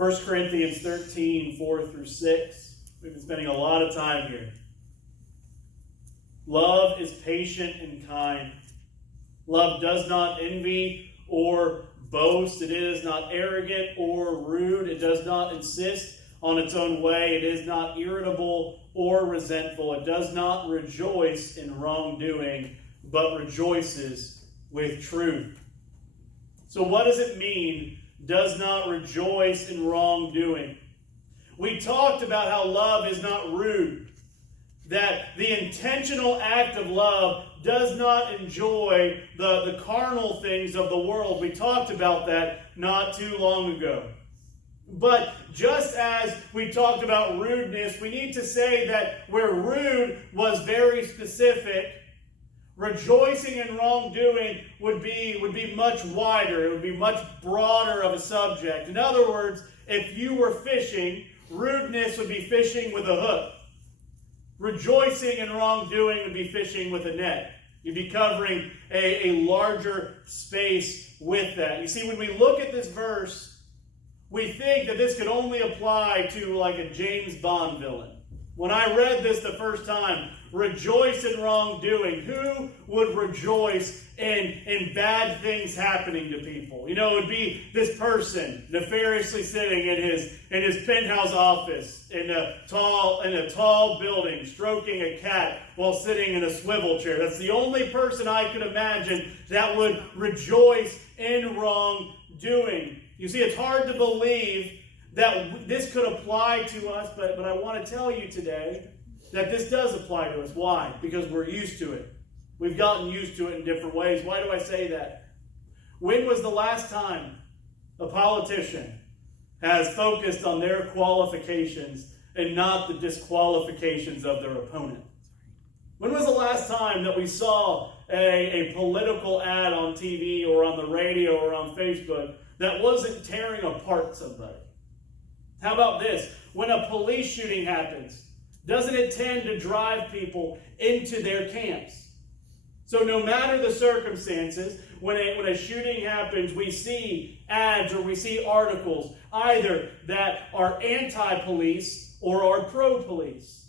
1 Corinthians 13, 4 through 6. We've been spending a lot of time here. Love is patient and kind. Love does not envy or boast. It is not arrogant or rude. It does not insist on its own way. It is not irritable or resentful. It does not rejoice in wrongdoing, but rejoices with truth. So what does it mean, does not rejoice in wrongdoing? We talked about how love is not rude, that the intentional act of love does not enjoy the carnal things of the world. We talked about that not too long ago. But just as we talked about rudeness, we need to say that where rude was very specific, rejoicing in wrongdoing would be much wider. It would be much broader of a subject. In other words, if you were fishing, rudeness would be fishing with a hook. Rejoicing in wrongdoing would be fishing with a net. You'd be covering a larger space with that. You see, when we look at this verse, we think that this could only apply to like a James Bond villain. When I read this the first time, rejoice in wrongdoing. Who would rejoice in bad things happening to people? You know, it would be this person nefariously sitting in his penthouse office in a tall building, stroking a cat while sitting in a swivel chair. That's the only person I could imagine that would rejoice in wrongdoing. You see, it's hard to believe that this could apply to us, but I want to tell you today that this does apply to us. Why? Because we're used to it. We've gotten used to it in different ways. Why do I say that? When was the last time a politician has focused on their qualifications and not the disqualifications of their opponent? When was the last time that we saw a political ad on TV or on the radio or on Facebook that wasn't tearing apart somebody? How about this? When a police shooting happens, doesn't it tend to drive people into their camps? So no matter the circumstances, when a shooting happens, we see ads or we see articles either that are anti-police or are pro-police.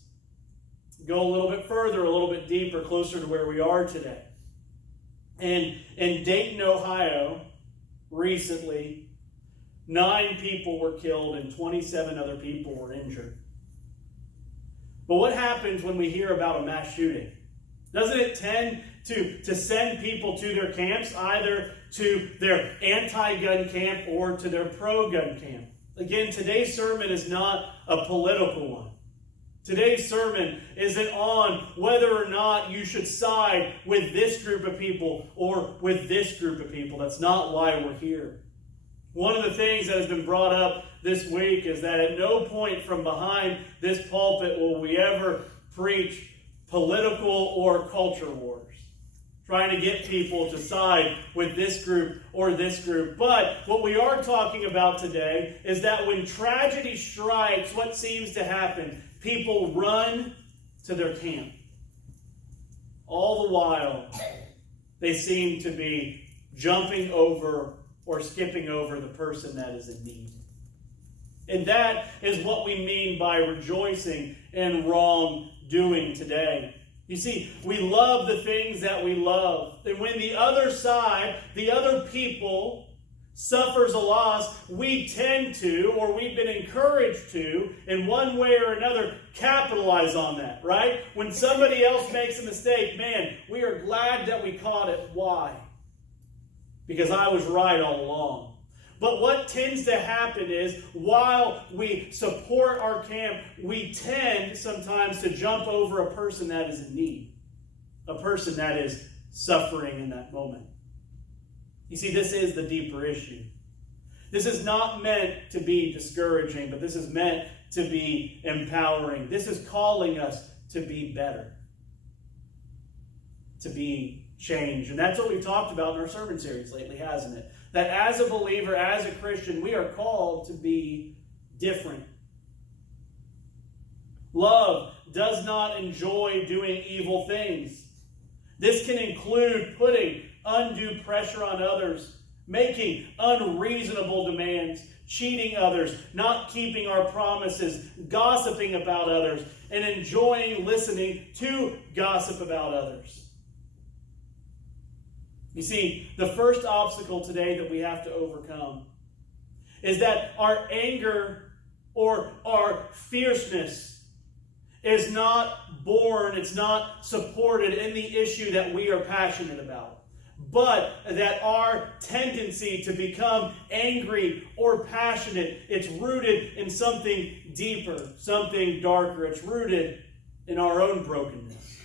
Go a little bit further, a little bit deeper, closer to where we are today. And in Dayton, Ohio, recently, 9 people were killed and 27 other people were injured. But what happens when we hear about a mass shooting? Doesn't it tend to send people to their camps, either to their anti-gun camp or to their pro-gun camp? Again, today's sermon is not a political one. Today's sermon isn't on whether or not you should side with this group of people or with this group of people. That's not why we're here. One of the things that has been brought up this week is that at no point from behind this pulpit will we ever preach political or culture wars, trying to get people to side with this group or this group. But what we are talking about today is that when tragedy strikes, what seems to happen? People run to their camp. All the while, they seem to be jumping over or skipping over the person that is in need. And that is what we mean by rejoicing in wrongdoing today. You see, we love the things that we love. And when the other side, the other people, suffers a loss, we tend to, or we've been encouraged to, in one way or another, capitalize on that, right? When somebody else makes a mistake, man, we are glad that we caught it. Why? Because I was right all along. But what tends to happen is, while we support our camp, we tend sometimes to jump over a person that is in need, a person that is suffering in that moment. You see, this is the deeper issue. This is not meant to be discouraging, but this is meant to be empowering. This is calling us to be better, to be changed. And that's what we've talked about in our sermon series lately, hasn't it? That as a believer, as a Christian, we are called to be different. Love does not enjoy doing evil things. This can include putting undue pressure on others, making unreasonable demands, cheating others, not keeping our promises, gossiping about others, and enjoying listening to gossip about others. You see, the first obstacle today that we have to overcome is that our anger or our fierceness is not born, it's not supported in the issue that we are passionate about, but that our tendency to become angry or passionate, it's rooted in something deeper, something darker. It's rooted in our own brokenness.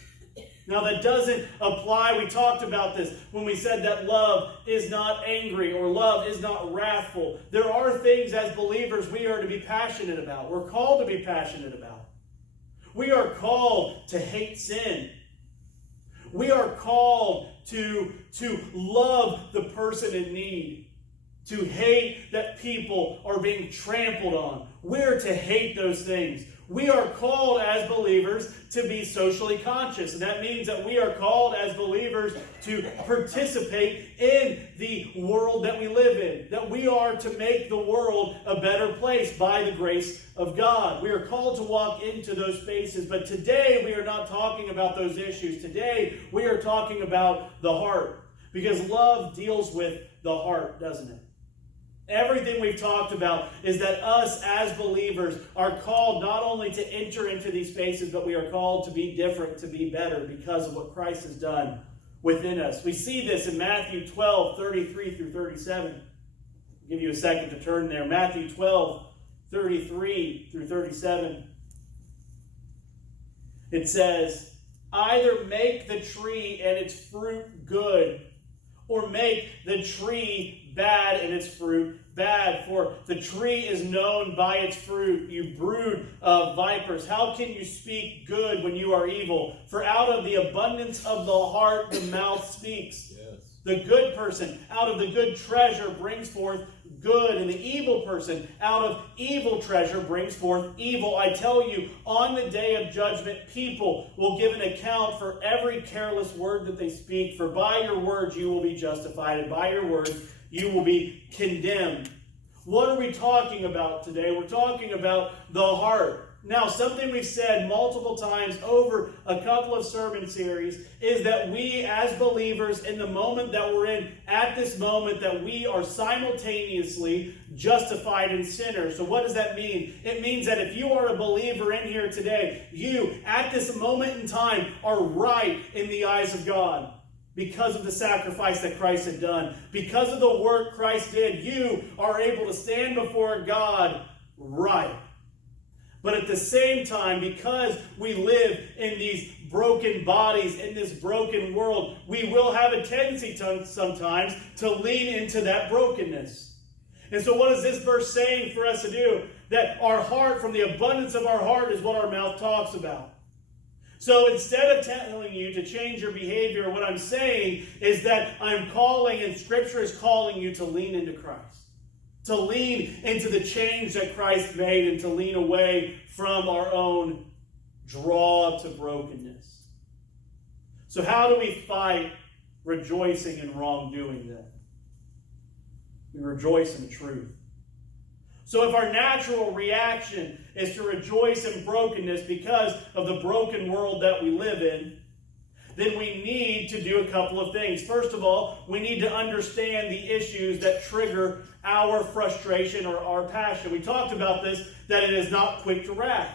Now, that doesn't apply. We talked about this when we said that love is not angry or love is not wrathful. There are things as believers we are to be passionate about. We're called to be passionate about. We are called to hate sin. We are called to love the person in need, to hate that people are being trampled on. We're to hate those things. We are called as believers to be socially conscious. And that means that we are called as believers to participate in the world that we live in. That we are to make the world a better place by the grace of God. We are called to walk into those spaces. But today we are not talking about those issues. Today we are talking about the heart. Because love deals with the heart, doesn't it? Everything we've talked about is that us as believers are called not only to enter into these spaces, but we are called to be different, to be better because of what Christ has done within us. We see this in Matthew 12, 33 through 37. I'll give you a second to turn there. Matthew 12, 33 through 37. It says, "Either make the tree and its fruit good, or make the tree bad and its fruit bad. For the tree is known by its fruit. You brood of vipers, how can you speak good when you are evil? For out of the abundance of the heart the mouth speaks. Yes. The good person out of the good treasure brings forth good, and the evil person out of evil treasure brings forth evil. I tell you, on the day of judgment, people will give an account for every careless word that they speak. For by your words you will be justified, and by your words you will be condemned." What are we talking about today? We're talking about the heart. Now, something we've said multiple times over a couple of sermon series is that we as believers, in the moment that we're in, at this moment, that we are simultaneously justified and sinners. So what does that mean? It means that if you are a believer in here today, you, at this moment in time, are right in the eyes of God. Because of the sacrifice that Christ had done. Because of the work Christ did, you are able to stand before God right. But at the same time, because we live in these broken bodies, in this broken world, we will have a tendency sometimes to lean into that brokenness. And so what is this verse saying for us to do? That our heart, from the abundance of our heart, is what our mouth talks about. So instead of telling you to change your behavior, what I'm saying is that I'm calling, and Scripture is calling you to lean into Christ. To lean into the change that Christ made, and to lean away from our own draw to brokenness. So how do we fight rejoicing in wrongdoing then? We rejoice in the truth. So if our natural reaction is to rejoice in brokenness because of the broken world that we live in, then we need to do a couple of things. First of all, we need to understand the issues that trigger our frustration or our passion. We talked about this, that it is not quick to wrath.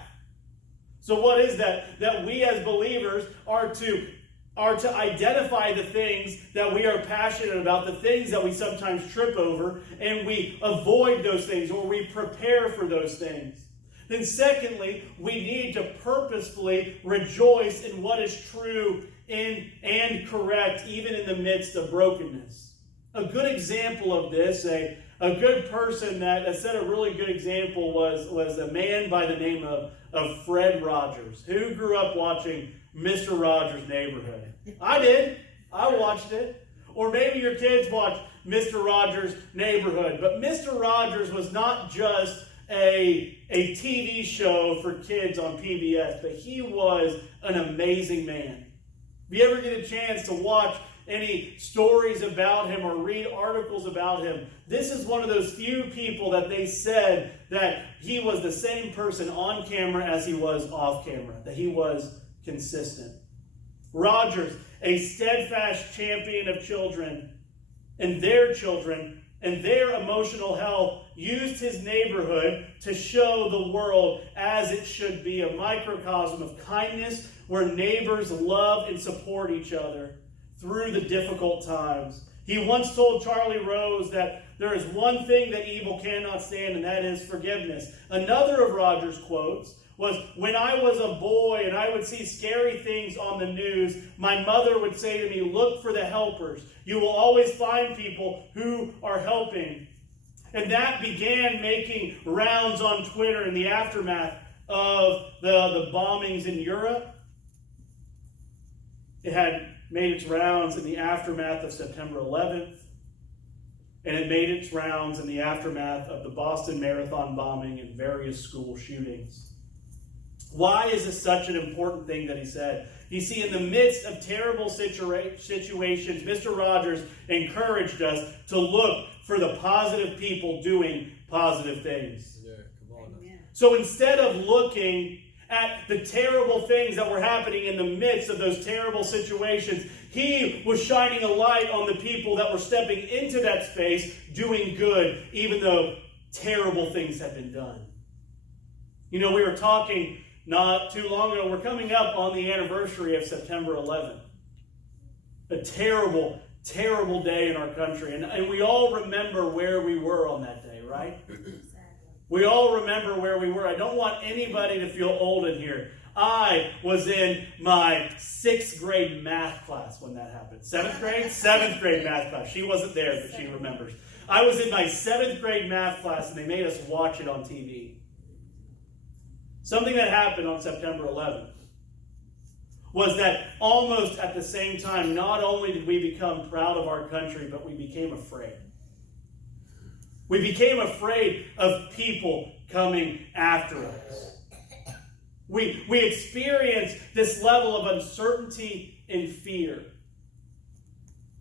So what is that? That we as believers are to identify the things that we are passionate about, the things that we sometimes trip over, and we avoid those things, or we prepare for those things. Then secondly, we need to purposefully rejoice in what is true and correct, even in the midst of brokenness. A good example of this, a good person that set a really good example was a man by the name of Fred Rogers. Who grew up watching Mr. Rogers' Neighborhood? I did. I watched it. Or maybe your kids watched Mr. Rogers' Neighborhood. But Mr. Rogers was not just a TV show for kids on PBS, but he was an amazing man. If you ever get a chance to watch any stories about him or read articles about him, this is one of those few people that they said that he was the same person on camera as he was off camera, that he was consistent. Rogers, a steadfast champion of children and their emotional health, used his neighborhood to show the world as it should be, a microcosm of kindness where neighbors love and support each other through the difficult times. He once told Charlie Rose that there is one thing that evil cannot stand, and that is forgiveness. Another of Rogers' quotes was, when I was a boy and I would see scary things on the news, my mother would say to me, look for the helpers. You will always find people who are helping. And that began making rounds on Twitter in the aftermath of the bombings in Europe. It had made its rounds in the aftermath of September 11th. And it made its rounds in the aftermath of the Boston Marathon bombing and various school shootings. Why is this such an important thing that he said? You see, in the midst of terrible situations, Mr. Rogers encouraged us to look for the positive people doing positive things. Yeah, come on. So instead of looking at the terrible things that were happening in the midst of those terrible situations, he was shining a light on the people that were stepping into that space doing good, even though terrible things had been done. You know, we were talking not too long ago, we're coming up on the anniversary of September 11th. A terrible, terrible day in our country. And we all remember where we were on that day, right? We all remember where we were. I don't want anybody to feel old in here. I was in my 6th grade math class when that happened. 7th grade? 7th grade math class. She wasn't there, but she remembers. I was in my 7th grade math class, and they made us watch it on TV. Something that happened on September 11th was that almost at the same time, not only did we become proud of our country, but we became afraid. We became afraid of people coming after us. We experienced this level of uncertainty and fear.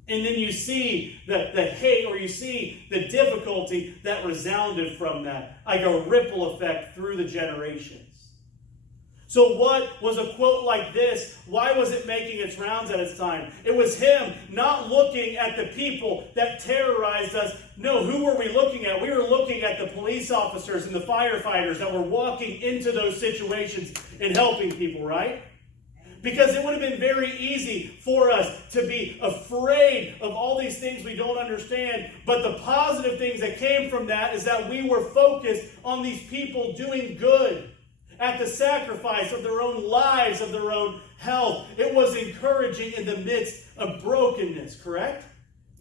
And then you see the hate, or you see the difficulty that resounded from that, like a ripple effect through the generations. So what was a quote like this? Why was it making its rounds at its time? It was him not looking at the people that terrorized us. No, who were we looking at? We were looking at the police officers and the firefighters that were walking into those situations and helping people, right? Because it would have been very easy for us to be afraid of all these things we don't understand. But the positive things that came from that is that we were focused on these people doing good at the sacrifice of their own lives, of their own health. It was encouraging in the midst of brokenness, correct?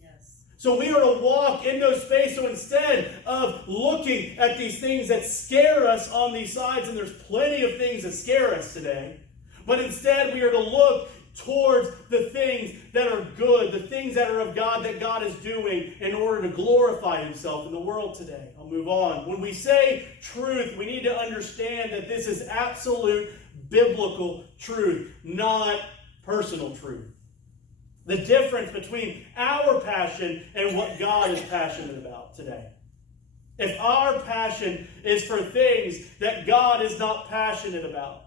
Yes. So we are to walk in those spaces. So instead of looking at these things that scare us on these sides, and there's plenty of things that scare us today, but instead we are to look towards the things that are good, the things that are of God, that God is doing in order to glorify himself in the world today. I'll move on. When we say truth, we need to understand that this is absolute biblical truth, not personal truth. The difference between our passion and what God is passionate about today. If our passion is for things that God is not passionate about,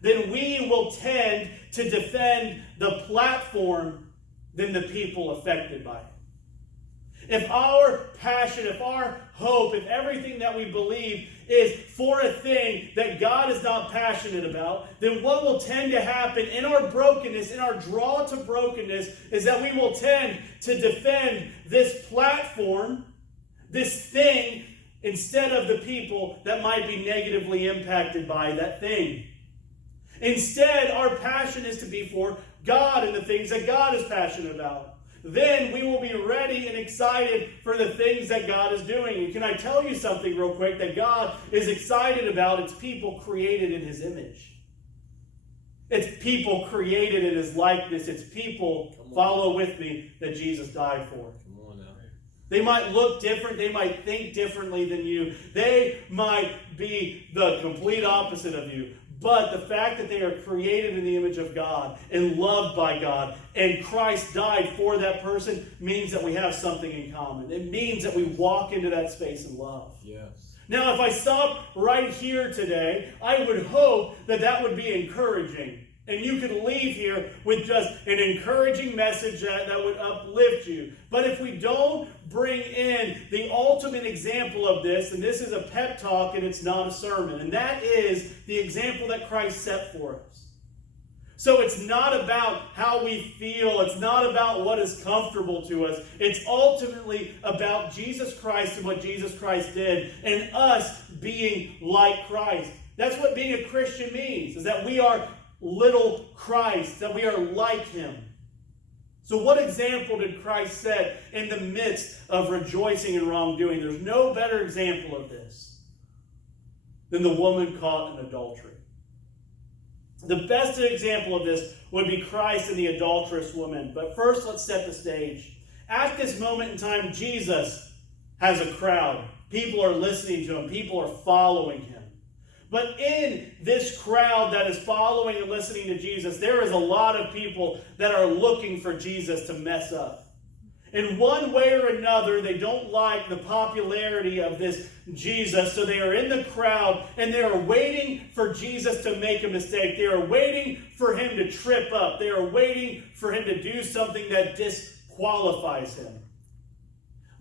then we will tend to defend the platform than the people affected by it. If our passion, if our hope, if everything that we believe is for a thing that God is not passionate about, then what will tend to happen in our brokenness, in our draw to brokenness, is that we will tend to defend this platform, this thing, instead of the people that might be negatively impacted by that thing. Instead, our passion is to be for God and the things that God is passionate about. Then we will be ready and excited for the things that God is doing. And can I tell you something real quick that God is excited about? It's people created in his image. It's people created in his likeness. It's people, follow with me, that Jesus died for. Come on now. They might look different. They might think differently than you. They might be the complete opposite of you. But the fact that they are created in the image of God and loved by God, and Christ died for that person, means that we have something in common. It means that we walk into that space in love. Yes. Now, if I stop right here today, I would hope that that would be encouraging. And you could leave here with just an encouraging message that would uplift you. But if we don't bring in the ultimate example of this, and this is a pep talk and it's not a sermon, and that is the example that Christ set for us. So it's not about how we feel. It's not about what is comfortable to us. It's ultimately about Jesus Christ and what Jesus Christ did, and us being like Christ. That's what being a Christian means, is that we are little Christ, that we are like him. So what example did Christ set in the midst of rejoicing in wrongdoing? There's no better example of this than the woman caught in adultery. The best example of this would be Christ and the adulterous woman. But first, let's set the stage. At this moment in time, Jesus has a crowd. People are listening to him. People are following him. But in this crowd that is following and listening to Jesus, there is a lot of people that are looking for Jesus to mess up. In one way or another, they don't like the popularity of this Jesus, so they are in the crowd and they are waiting for Jesus to make a mistake. They are waiting for him to trip up. They are waiting for him to do something that disqualifies him.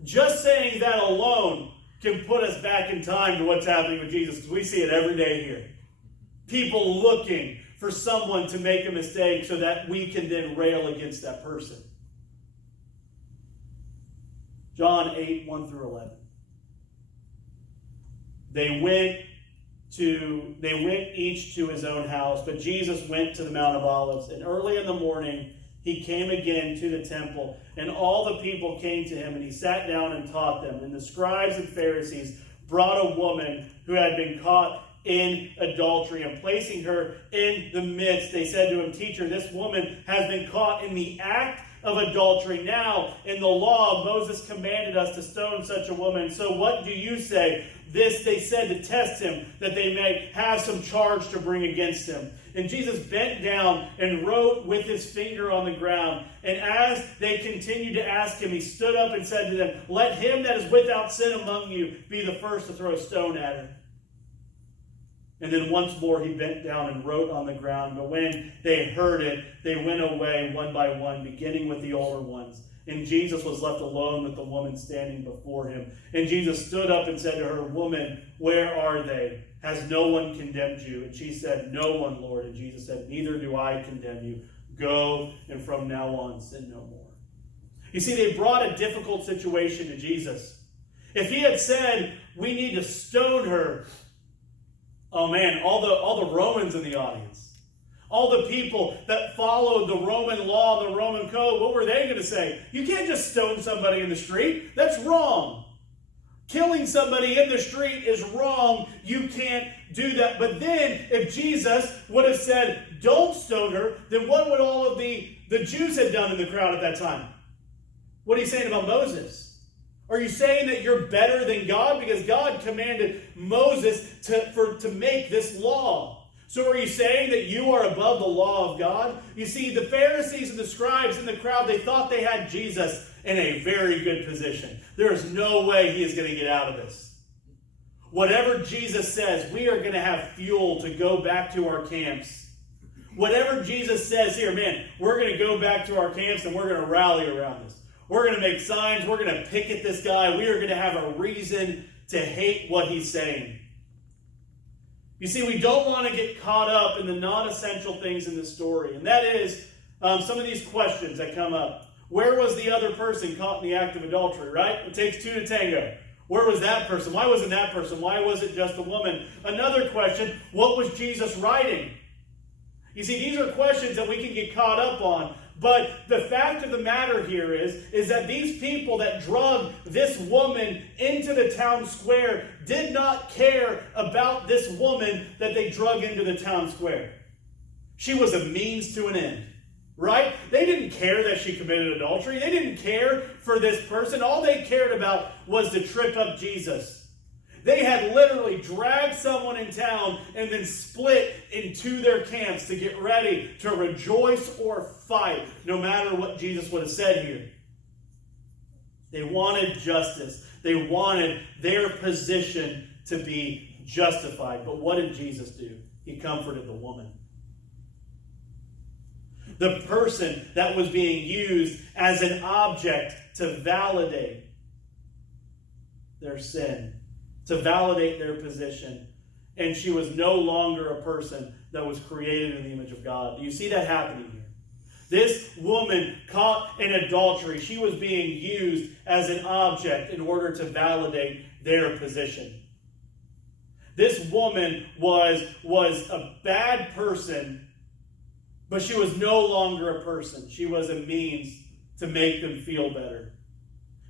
Just saying that alone can put us back in time to what's happening with Jesus, because we see it every day here. People looking for someone to make a mistake so that we can then rail against that person. John 8, 1 through 11. They went each to his own house, but Jesus went to the Mount of Olives, and early in the morning he came again to the temple, and all the people came to him, and he sat down and taught them. And the scribes and Pharisees brought a woman who had been caught in adultery, and placing her in the midst, they said to him, "Teacher, this woman has been caught in the act of adultery. Now, in the law, Moses commanded us to stone such a woman. So what do you say?" This they said to test him, that they may have some charge to bring against him. And Jesus bent down and wrote with his finger on the ground. And as they continued to ask him, he stood up and said to them, "Let him that is without sin among you be the first to throw a stone at her." And then once more he bent down and wrote on the ground. But when they heard it, they went away one by one, beginning with the older ones. And Jesus was left alone with the woman standing before him. And Jesus stood up and said to her, "Woman, where are they? Has no one condemned you?" And she said, "No one, Lord." And Jesus said, "Neither do I condemn you. Go, and from now on sin no more." You see, they brought a difficult situation to Jesus. If he had said, "We need to stone her," oh man, all the Romans in the audience, all the people that followed the Roman law and the Roman code, what were they going to say? You can't just stone somebody in the street. That's wrong. Killing somebody in the street is wrong. You can't do that. But then, if Jesus would have said, "Don't stone her," then what would all of the Jews have done in the crowd at that time? What are you saying about Moses? Are you saying that you're better than God? Because God commanded Moses to make this law. So are you saying that you are above the law of God? You see, the Pharisees and the scribes in the crowd, they thought they had Jesus in a very good position. There is no way he is going to get out of this. Whatever Jesus says, we are going to have fuel to go back to our camps. Whatever Jesus says here, man, we're going to go back to our camps and we're going to rally around this. We're going to make signs. We're going to picket this guy. We are going to have a reason to hate what he's saying. You see, we don't want to get caught up in the non-essential things in the story. And that is some of these questions that come up. Where was the other person caught in the act of adultery, right? It takes two to tango. Where was that person? Why wasn't that person? Why was it just a woman? Another question, what was Jesus writing? You see, these are questions that we can get caught up on. But the fact of the matter here is that these people that drug this woman into the town square did not care about this woman that they drug into the town square. She was a means to an end, right? They didn't care that she committed adultery. They didn't care for this person. All they cared about was to trip up Jesus. They had literally dragged someone in town and then split into their camps to get ready to rejoice or fight, no matter what Jesus would have said here. They wanted justice. They wanted their position to be justified. But what did Jesus do? He comforted the woman. The person that was being used as an object to validate their sin, to validate their position. And she was no longer a person that was created in the image of God. Do you see that happening here? This woman caught in adultery, she was being used as an object in order to validate their position. This woman was a bad person, but she was no longer a person. She was a means to make them feel better.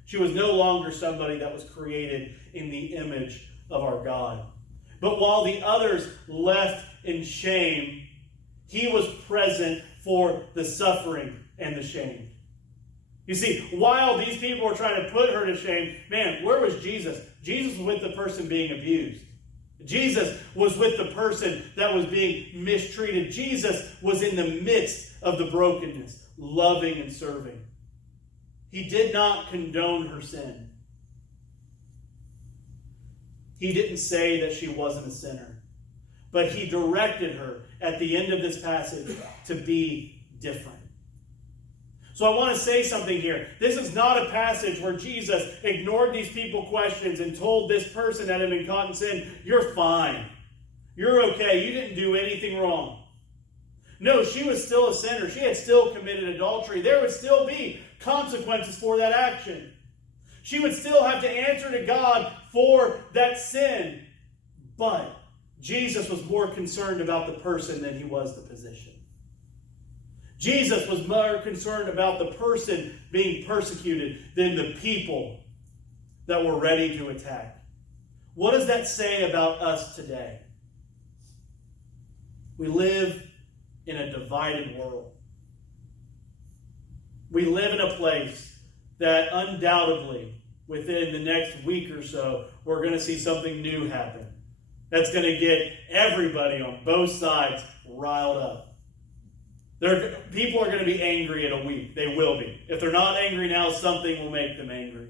She was no longer somebody that was created in the image of our God. But while the others left in shame, he was present for the suffering and the shame. You see, while these people were trying to put her to shame, man, where was Jesus? Jesus was with the person being abused. Jesus was with the person that was being mistreated. Jesus was in the midst of the brokenness, loving and serving. He did not condone her sin. He didn't say that she wasn't a sinner. But he directed her at the end of this passage to be different. So I want to say something here. This is not a passage where Jesus ignored these people's questions and told this person that had been caught in sin, you're fine. You're okay. You didn't do anything wrong. No, she was still a sinner. She had still committed adultery. There would still be consequences for that action. She would still have to answer to God for that sin. But Jesus was more concerned about the person than he was the position. Jesus was more concerned about the person being persecuted than the people that were ready to attack. What does that say about us today? We live in a divided world. We live in a place that undoubtedly, within the next week or so, we're going to see something new happen. That's going to get everybody on both sides riled up. People are going to be angry in a week. They will be. If they're not angry now, something will make them angry.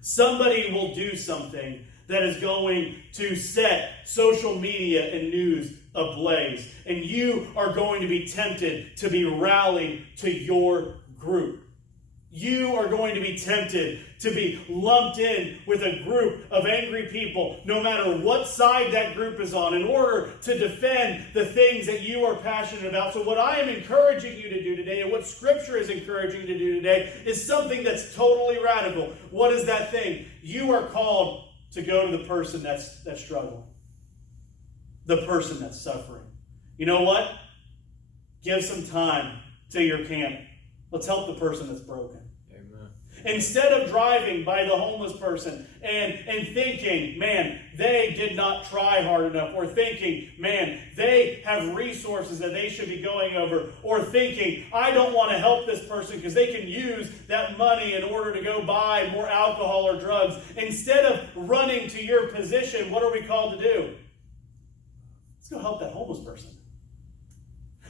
Somebody will do something that is going to set social media and news ablaze. And you are going to be tempted to be rallied to your group. You are going to be tempted to be lumped in with a group of angry people, no matter what side that group is on, in order to defend the things that you are passionate about. So what I am encouraging you to do today, and what Scripture is encouraging you to do today, is something that's totally radical. What is that thing? You are called to go to the person that's struggling. The person that's suffering. You know what? Give some time to your camp. Let's help the person that's broken. Amen. Instead of driving by the homeless person and thinking, man, they did not try hard enough, or thinking, man, they have resources that they should be going over, or thinking, I don't want to help this person because they can use that money in order to go buy more alcohol or drugs. Instead of running to your position, what are we called to do? Let's go help that homeless person.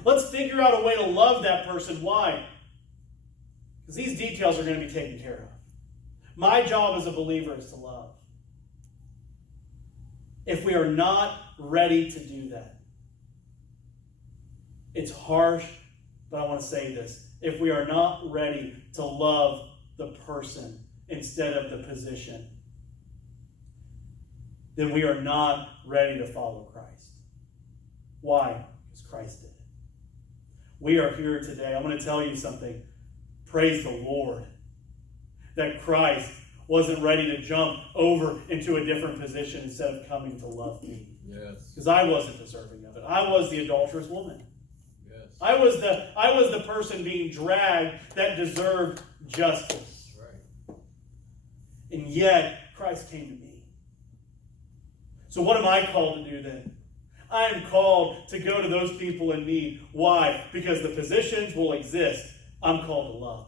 Let's figure out a way to love that person. Why? Because these details are going to be taken care of. My job as a believer is to love. If we are not ready to do that, it's harsh, but I want to say this. If we are not ready to love the person instead of the position, then we are not ready to follow Christ. Why? Because Christ did it. We are here today. I'm going to tell you something. Praise the Lord that Christ wasn't ready to jump over into a different position instead of coming to love me. Yes. Because I wasn't deserving of it. I was the adulterous woman. Yes. I was the person being dragged that deserved justice. That's right. And yet Christ came to me. So what am I called to do then? I am called to go to those people in need. Why? Because the positions will exist. I'm called to love.